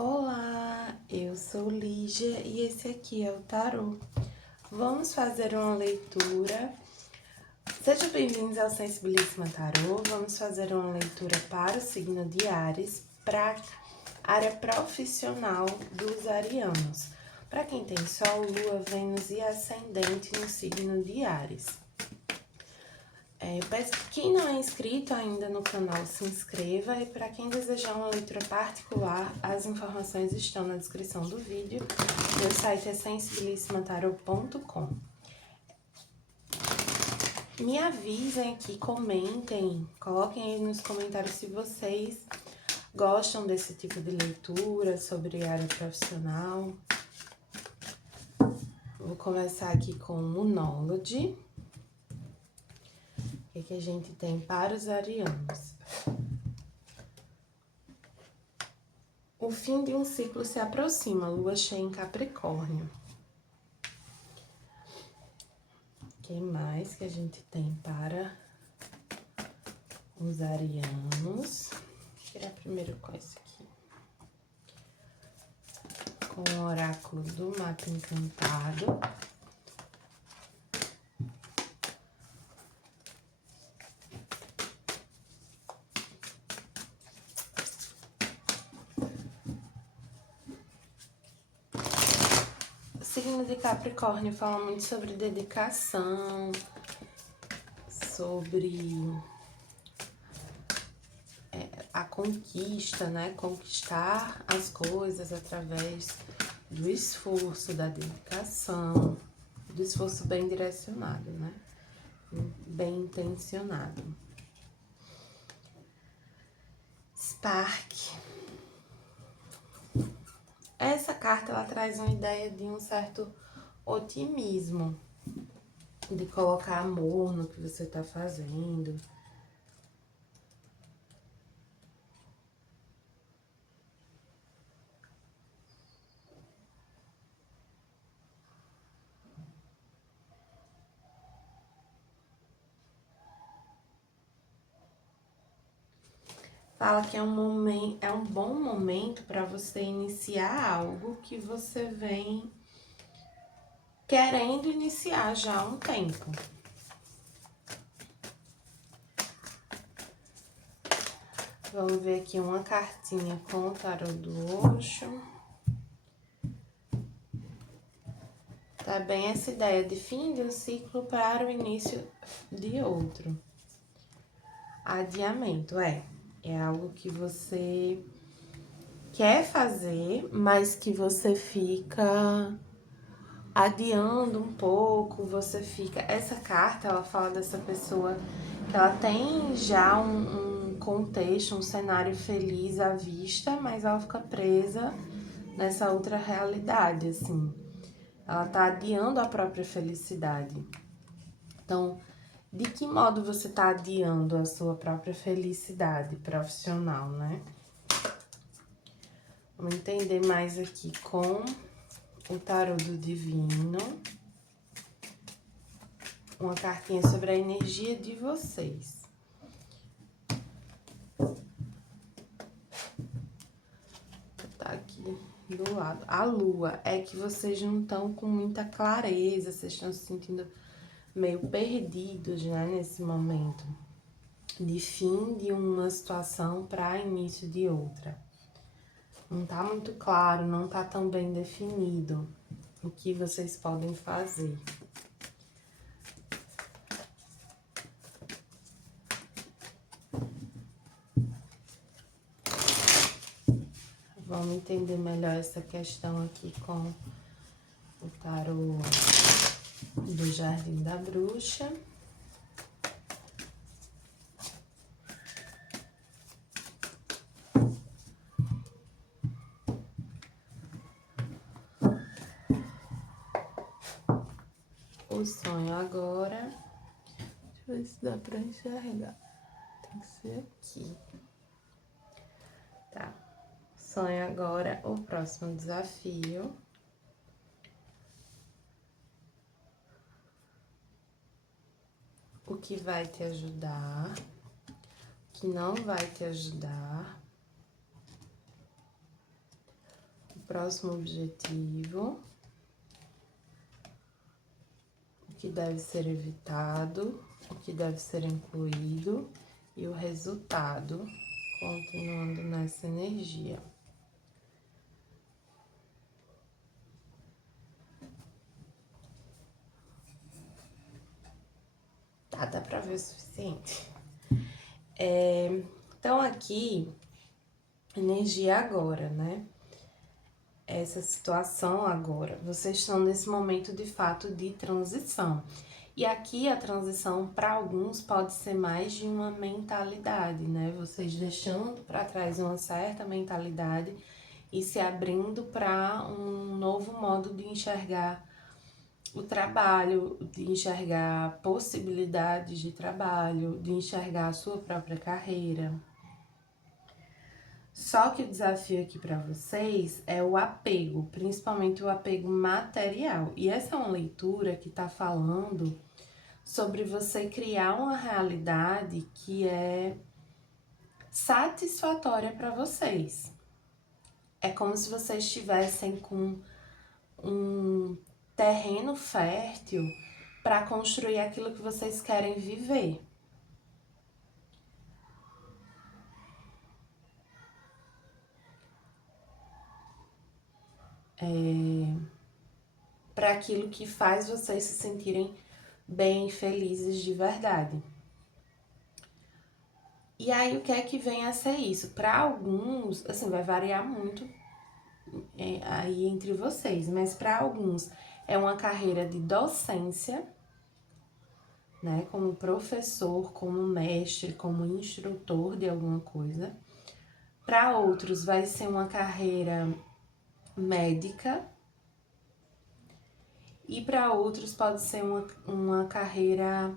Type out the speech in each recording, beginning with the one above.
Olá, eu sou Lígia e esse aqui é o tarô. Vamos fazer uma leitura. Sejam bem-vindos ao Sensibilíssima Tarô. Vamos fazer uma leitura para o signo de Áries, para a área profissional dos arianos. Para quem tem Sol, Lua, Vênus e Ascendente no signo de Áries. Peço que quem não é inscrito ainda no canal se inscreva e para quem desejar uma leitura particular, as informações estão na descrição do vídeo. Meu site é sensibilissimataroto.com. Me avisem aqui, comentem, coloquem aí nos comentários se vocês gostam desse tipo de leitura sobre área profissional. Vou começar aqui com o Knowledge. O que a gente tem para os arianos? O fim de um ciclo se aproxima, lua cheia em Capricórnio. O que mais que a gente tem para os arianos? Vou tirar primeiro com esse aqui. Com o oráculo do mapa encantado. O signo de Capricórnio fala muito sobre dedicação, sobre a conquista, né? Conquistar as coisas através do esforço, da dedicação, do esforço bem direcionado, né? Bem intencionado. Spark. Essa carta, ela traz uma ideia de um certo otimismo, de colocar amor no que você tá fazendo. Fala que é um bom momento para você iniciar algo que você vem querendo iniciar já há um tempo. Vamos ver aqui uma cartinha com o tarô do Osho. Tá bem essa ideia de fim de um ciclo para o início de outro. Adiamento, é algo que você quer fazer, mas que você fica adiando um pouco, você fica... Essa carta, ela fala dessa pessoa que ela tem já um contexto, um cenário feliz à vista, mas ela fica presa nessa outra realidade, assim. Ela tá adiando a própria felicidade. Então, de que modo você tá adiando a sua própria felicidade profissional, né? Vamos entender mais aqui com o tarô do divino. Uma cartinha sobre a energia de vocês. Tá aqui do lado. A lua é que vocês não estão com muita clareza, vocês estão se sentindo meio perdidos, né, nesse momento de fim de uma situação para início de outra. Não tá muito claro, não tá tão bem definido o que vocês podem fazer. Vamos entender melhor essa questão aqui com o tarô do Jardim da Bruxa. O sonho agora. Deixa eu ver se dá pra enxergar. Tem que ser aqui. Tá. Sonho agora o próximo desafio. O que vai te ajudar, o que não vai te ajudar. próximo objetivo, o que deve ser evitado, o que deve ser incluído e o resultado, continuando nessa energia. Tá, dá pra ver o suficiente. Então, aqui, energia agora, né? Essa situação agora. Vocês estão nesse momento, de fato, de transição. E aqui, a transição, para alguns, pode ser mais de uma mentalidade, né? Vocês deixando para trás uma certa mentalidade e se abrindo para um novo modo de enxergar o trabalho, de enxergar possibilidades de trabalho, de enxergar a sua própria carreira. Só que o desafio aqui para vocês é o apego, principalmente o apego material. E essa é uma leitura que está falando sobre você criar uma realidade que é satisfatória para vocês. É como se vocês estivessem com um terreno fértil para construir aquilo que vocês querem viver. Para aquilo que faz vocês se sentirem bem, felizes de verdade. E aí, o que é que vem a ser isso? Para alguns, assim, vai variar muito aí entre vocês, mas para alguns é uma carreira de docência, né? Como professor, como mestre, como instrutor de alguma coisa. Para outros vai ser uma carreira médica. E para outros pode ser uma carreira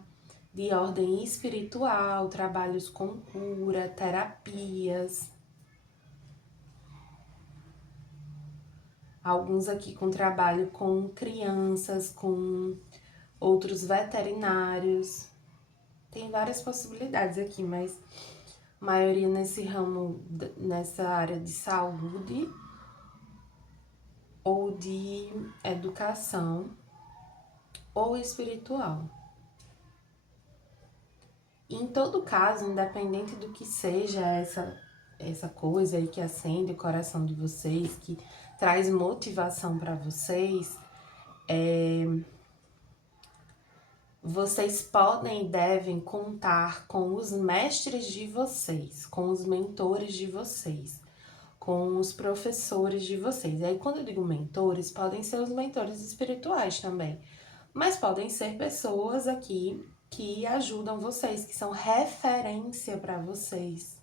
de ordem espiritual, trabalhos com cura, terapias. Alguns aqui com trabalho com crianças, com outros veterinários. Tem várias possibilidades aqui, mas a maioria nesse ramo, nessa área de saúde ou de educação ou espiritual. Em todo caso, independente do que seja essa coisa aí que acende o coração de vocês, que traz motivação para vocês, vocês podem e devem contar com os mestres de vocês, com os mentores de vocês, com os professores de vocês. E aí, quando eu digo mentores, podem ser os mentores espirituais também, mas podem ser pessoas aqui que ajudam vocês, que são referência para vocês.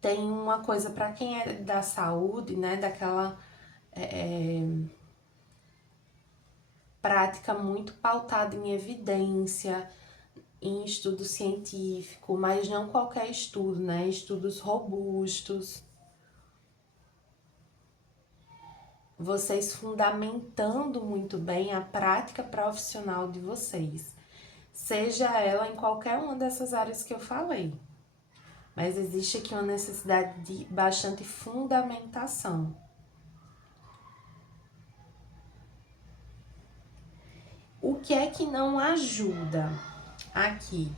Tem uma coisa para quem é da saúde, né, daquela prática muito pautada em evidência, em estudo científico, mas não qualquer estudo, né, estudos robustos. Vocês fundamentando muito bem a prática profissional de vocês, seja ela em qualquer uma dessas áreas que eu falei. Mas existe aqui uma necessidade de bastante fundamentação. O que é que não ajuda aqui?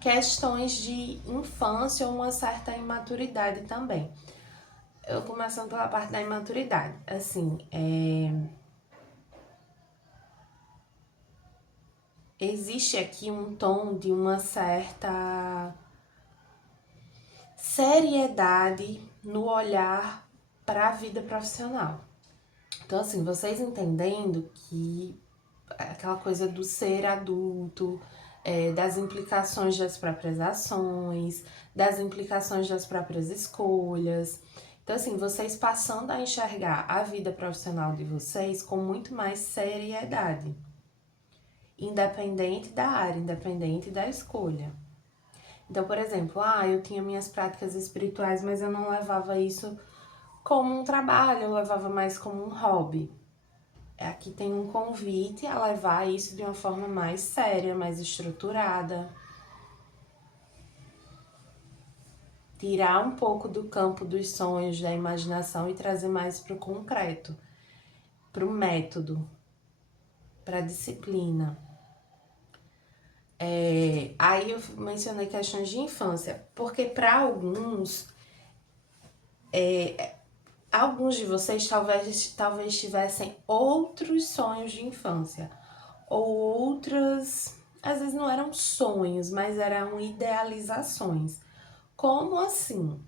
Questões de infância ou uma certa imaturidade também. Eu começando pela parte da imaturidade. Assim, existe aqui um tom de uma certa seriedade no olhar para a vida profissional. Então, assim, vocês entendendo que aquela coisa do ser adulto, das implicações das próprias ações, das implicações das próprias escolhas. Então, assim, vocês passando a enxergar a vida profissional de vocês com muito mais seriedade, independente da área, independente da escolha. Então, por exemplo, eu tinha minhas práticas espirituais, mas eu não levava isso como um trabalho, eu levava mais como um hobby. Aqui tem um convite a levar isso de uma forma mais séria, mais estruturada. tirar um pouco do campo dos sonhos, da imaginação e trazer mais para o concreto, para o método, para a disciplina. Aí eu mencionei questões de infância, porque para alguns de vocês talvez tivessem outros sonhos de infância, ou outras, às vezes não eram sonhos, mas eram idealizações. Como assim?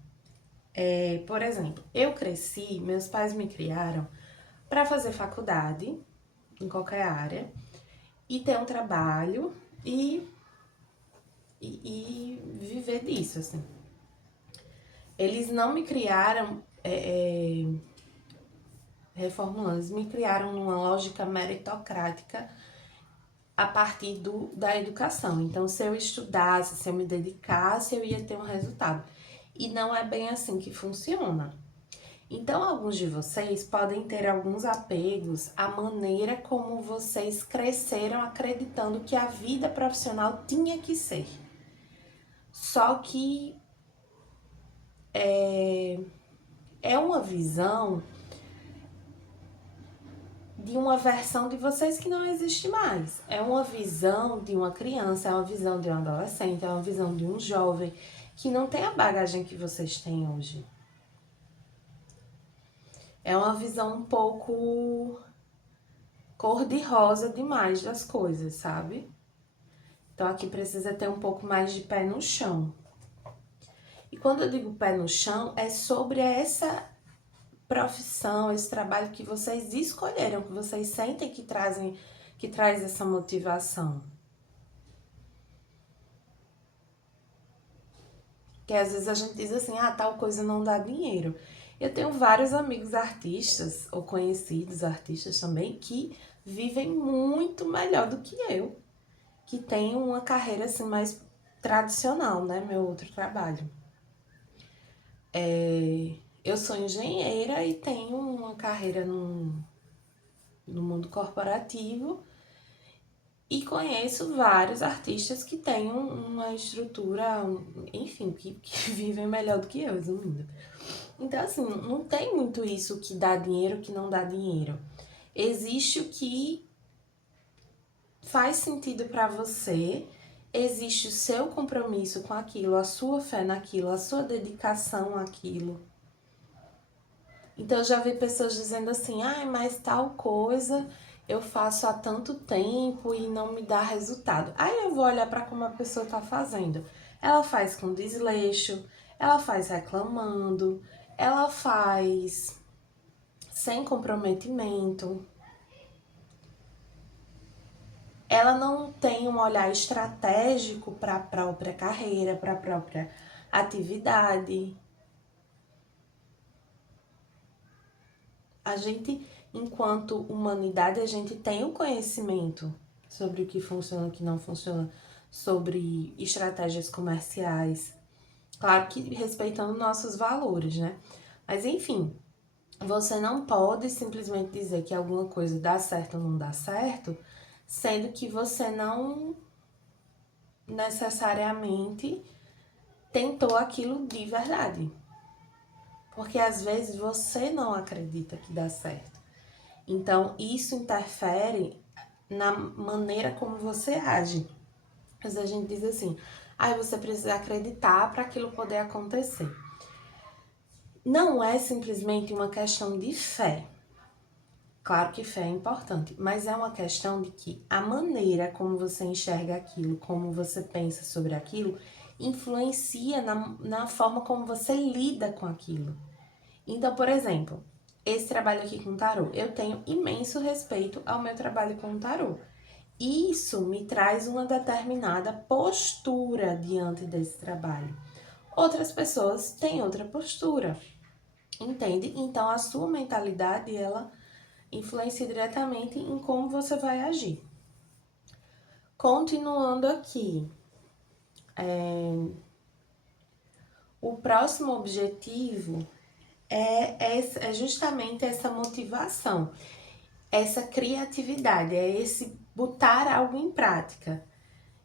Por exemplo, eu cresci, meus pais me criaram para fazer faculdade, em qualquer área, e ter um trabalho e viver disso, assim. Eles não me criaram, reformulando, eles me criaram numa lógica meritocrática a partir da educação. Então, se eu estudasse, se eu me dedicasse, eu ia ter um resultado. E não é bem assim que funciona. Então, alguns de vocês podem ter alguns apegos à maneira como vocês cresceram acreditando que a vida profissional tinha que ser. Só que é uma visão de uma versão de vocês que não existe mais. É uma visão de uma criança, é uma visão de um adolescente, é uma visão de um jovem que não tem a bagagem que vocês têm hoje. É uma visão um pouco cor-de-rosa demais das coisas, sabe? Então aqui precisa ter um pouco mais de pé no chão. E quando eu digo pé no chão, é sobre essa profissão, esse trabalho que vocês escolheram, que vocês sentem que traz essa motivação. Que às vezes a gente diz assim, tal coisa não dá dinheiro. Eu tenho vários amigos artistas, ou conhecidos artistas também, que vivem muito melhor do que eu. Que têm uma carreira assim mais tradicional, né? Meu outro trabalho. Eu sou engenheira e tenho uma carreira no mundo corporativo e conheço vários artistas que têm uma estrutura, enfim, que vivem melhor do que eu, resumindo. Então, assim, não tem muito isso que dá dinheiro, que não dá dinheiro. Existe o que faz sentido para você, existe o seu compromisso com aquilo, a sua fé naquilo, a sua dedicação àquilo. Então, eu já vi pessoas dizendo assim, mas tal coisa eu faço há tanto tempo e não me dá resultado. Aí eu vou olhar para como a pessoa tá fazendo. Ela faz com desleixo, ela faz reclamando, ela faz sem comprometimento. Ela não tem um olhar estratégico para a própria carreira, para a própria atividade. A gente, enquanto humanidade, a gente tem o conhecimento sobre o que funciona e o que não funciona, sobre estratégias comerciais. Claro que respeitando nossos valores, né? Mas enfim, você não pode simplesmente dizer que alguma coisa dá certo ou não dá certo, sendo que você não necessariamente tentou aquilo de verdade. Porque às vezes você não acredita que dá certo. Então, isso interfere na maneira como você age. Às vezes a gente diz assim, você precisa acreditar para aquilo poder acontecer. Não é simplesmente uma questão de fé. Claro que fé é importante, mas é uma questão de que a maneira como você enxerga aquilo, como você pensa sobre aquilo, influencia na forma como você lida com aquilo. Então, por exemplo, esse trabalho aqui com tarô, eu tenho imenso respeito ao meu trabalho com tarô. Isso me traz uma determinada postura diante desse trabalho. Outras pessoas têm outra postura, entende? Então, a sua mentalidade, ela influencia diretamente em como você vai agir. Continuando aqui, o próximo objetivo é justamente essa motivação, essa criatividade, é esse botar algo em prática.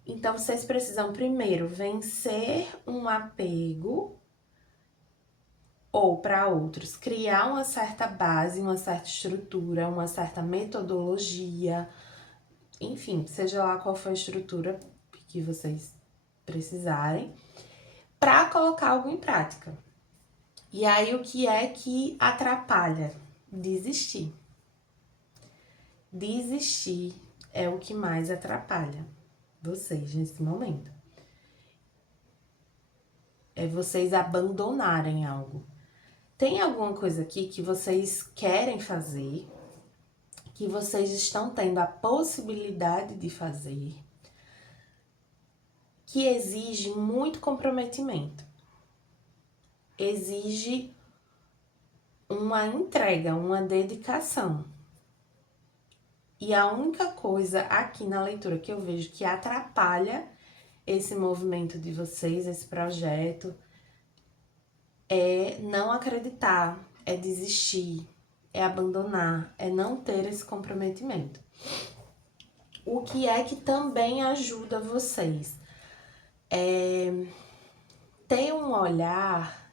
Então, vocês precisam primeiro vencer um apego ou para outros, criar uma certa base, uma certa estrutura, uma certa metodologia, enfim, seja lá qual for a estrutura que vocês precisarem, para colocar algo em prática. E aí, o que é que atrapalha? Desistir. Desistir é o que mais atrapalha vocês nesse momento. É vocês abandonarem algo. Tem alguma coisa aqui que vocês querem fazer, que vocês estão tendo a possibilidade de fazer, que exige muito comprometimento. Exige uma entrega, uma dedicação. E a única coisa aqui na leitura que eu vejo que atrapalha esse movimento de vocês, esse projeto, é não acreditar, é desistir, é abandonar, é não ter esse comprometimento. O que é que também ajuda vocês? É ter um olhar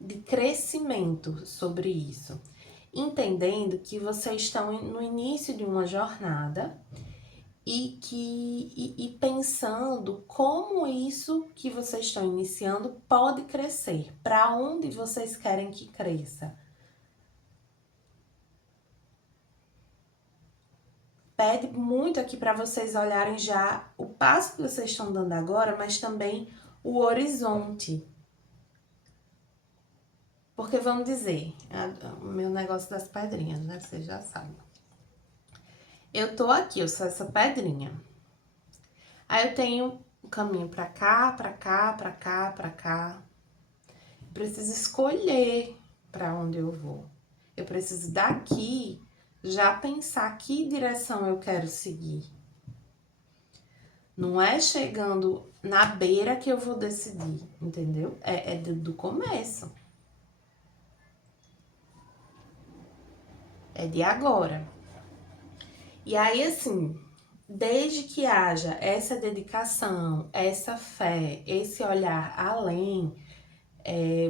de crescimento sobre isso, entendendo que vocês estão no início de uma jornada e pensando como isso que vocês estão iniciando pode crescer, para onde vocês querem que cresça. Pede muito aqui para vocês olharem já o passo que vocês estão dando agora, mas também o horizonte. Porque vamos dizer, o meu negócio das pedrinhas, né? Vocês já sabem. Eu tô aqui, eu sou essa pedrinha. Aí eu tenho um caminho pra cá, pra cá, pra cá, pra cá. Eu preciso escolher pra onde eu vou. Eu preciso daqui já pensar que direção eu quero seguir. Não é chegando na beira que eu vou decidir, entendeu? É do começo. É de agora. E aí, assim, desde que haja essa dedicação, essa fé, esse olhar além,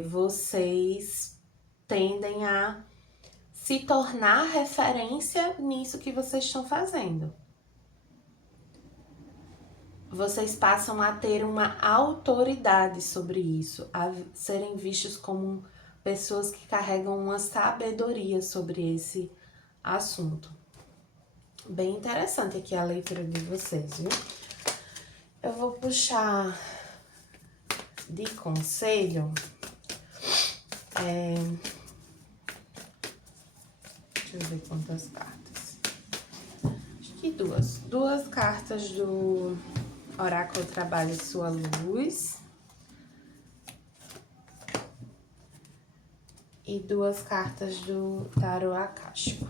vocês tendem a se tornar referência nisso que vocês estão fazendo. Vocês passam a ter uma autoridade sobre isso, a serem vistos como pessoas que carregam uma sabedoria sobre esse assunto. Bem interessante aqui a leitura de vocês, viu? Eu vou puxar de conselho. Deixa eu ver quantas cartas. Acho que duas. Duas cartas do Oráculo Trabalhe Sua Luz. E duas cartas do Tarô Akáshico.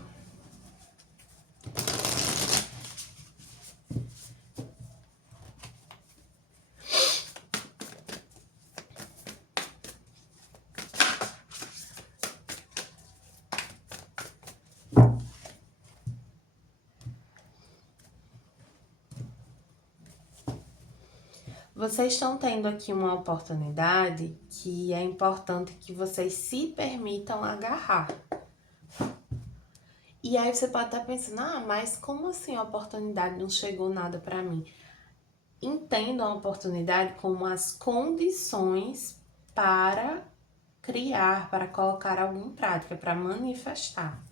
Vocês estão tendo aqui uma oportunidade que é importante que vocês se permitam agarrar. E aí você pode estar pensando, mas como assim a oportunidade não chegou nada para mim? Entendam a oportunidade como as condições para criar, para colocar algo em prática, para manifestar.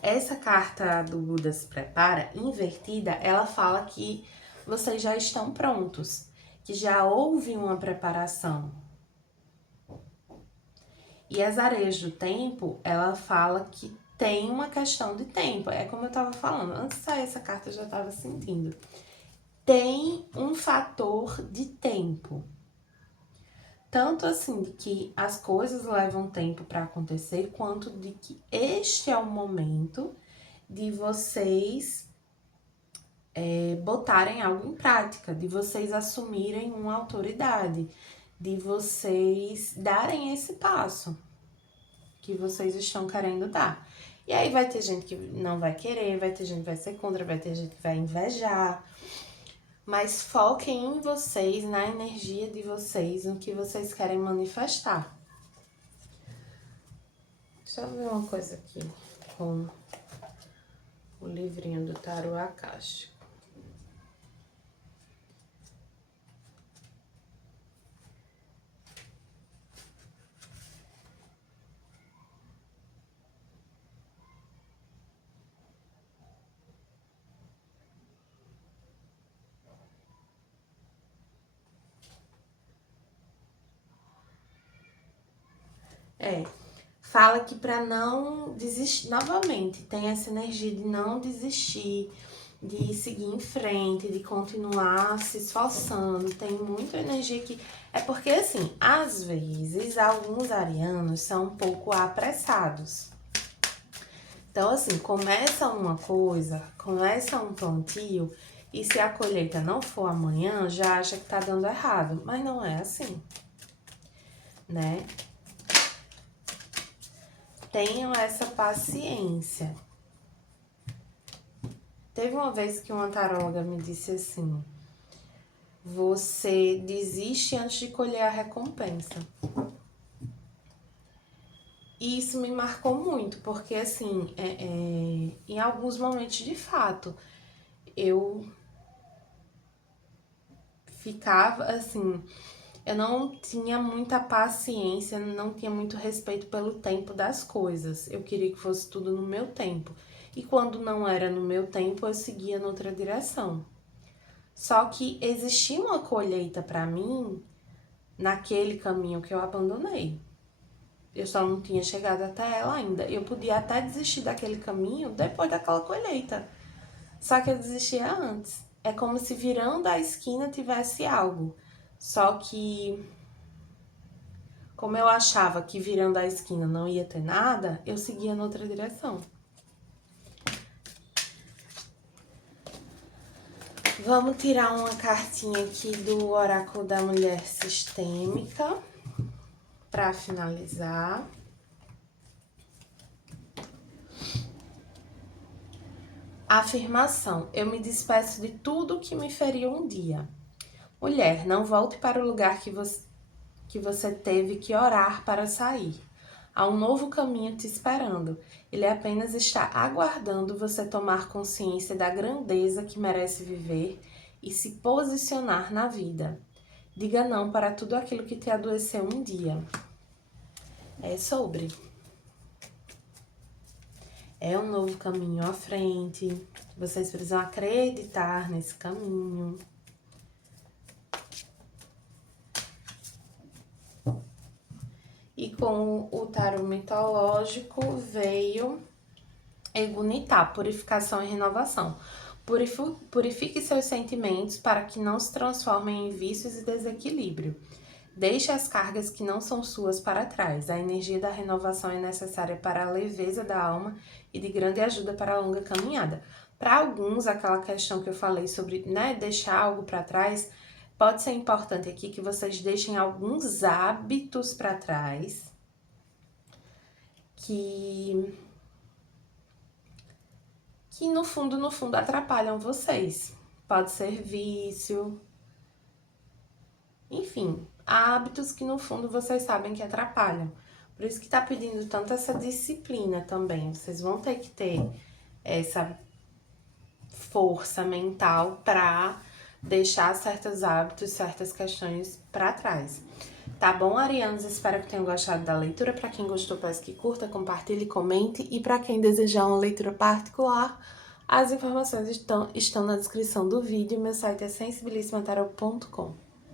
Essa carta do Buda se prepara, invertida, ela fala que vocês já estão prontos, que já houve uma preparação. E as areias do tempo, ela fala que tem uma questão de tempo. É como eu tava falando, antes de sair essa carta eu já tava sentindo. Tem um fator de tempo. Tanto assim de que as coisas levam tempo para acontecer, quanto de que este é o momento de vocês botarem algo em prática, de vocês assumirem uma autoridade, de vocês darem esse passo que vocês estão querendo dar. E aí vai ter gente que não vai querer, vai ter gente que vai ser contra, vai ter gente que vai invejar. mas foquem em vocês, na energia de vocês, no que vocês querem manifestar. Deixa eu ver uma coisa aqui com o livrinho do tarô akáshico. Fala que para não desistir, novamente, tem essa energia de não desistir, de seguir em frente, de continuar se esforçando. Tem muita energia que... É porque, assim, às vezes, alguns arianos são um pouco apressados. Então, assim, começa uma coisa, começa um plantio, e se a colheita não for amanhã, já acha que tá dando errado. Mas não é assim, né? Tenham essa paciência. Teve uma vez que uma taróloga me disse assim: você desiste antes de colher a recompensa. E isso me marcou muito, porque assim, em alguns momentos de fato, eu ficava assim, eu não tinha muita paciência, não tinha muito respeito pelo tempo das coisas. Eu queria que fosse tudo no meu tempo. E quando não era no meu tempo, eu seguia noutra direção. Só que existia uma colheita para mim naquele caminho que eu abandonei. Eu só não tinha chegado até ela ainda. Eu podia até desistir daquele caminho depois daquela colheita. Só que eu desistia antes. É como se virando a esquina tivesse algo. Só que, como eu achava que virando a esquina não ia ter nada, eu seguia noutra direção. Vamos tirar uma cartinha aqui do Oráculo da Mulher Sistêmica para finalizar. Afirmação: eu me despeço de tudo que me feriu um dia. Mulher, não volte para o lugar que você teve que orar para sair. Há um novo caminho te esperando. Ele apenas está aguardando você tomar consciência da grandeza que merece viver e se posicionar na vida. Diga não para tudo aquilo que te adoeceu um dia. É um novo caminho à frente. Vocês precisam acreditar nesse caminho. E com o tarô mitológico veio Egunitá, purificação e renovação. Purifique seus sentimentos para que não se transformem em vícios e desequilíbrio. Deixe as cargas que não são suas para trás. A energia da renovação é necessária para a leveza da alma e de grande ajuda para a longa caminhada. Para alguns, aquela questão que eu falei sobre, né, deixar algo para trás, pode ser importante aqui que vocês deixem alguns hábitos para trás que no fundo atrapalham vocês. Pode ser vício, enfim, hábitos que no fundo vocês sabem que atrapalham. Por isso que tá pedindo tanto essa disciplina também. Vocês vão ter que ter essa força mental para deixar certos hábitos, certas questões para trás. Tá bom, arianos? Espero que tenham gostado da leitura. Para quem gostou, peço que curta, compartilhe, comente. E para quem desejar uma leitura particular, as informações estão na descrição do vídeo. Meu site é sensibilissimataroto.com.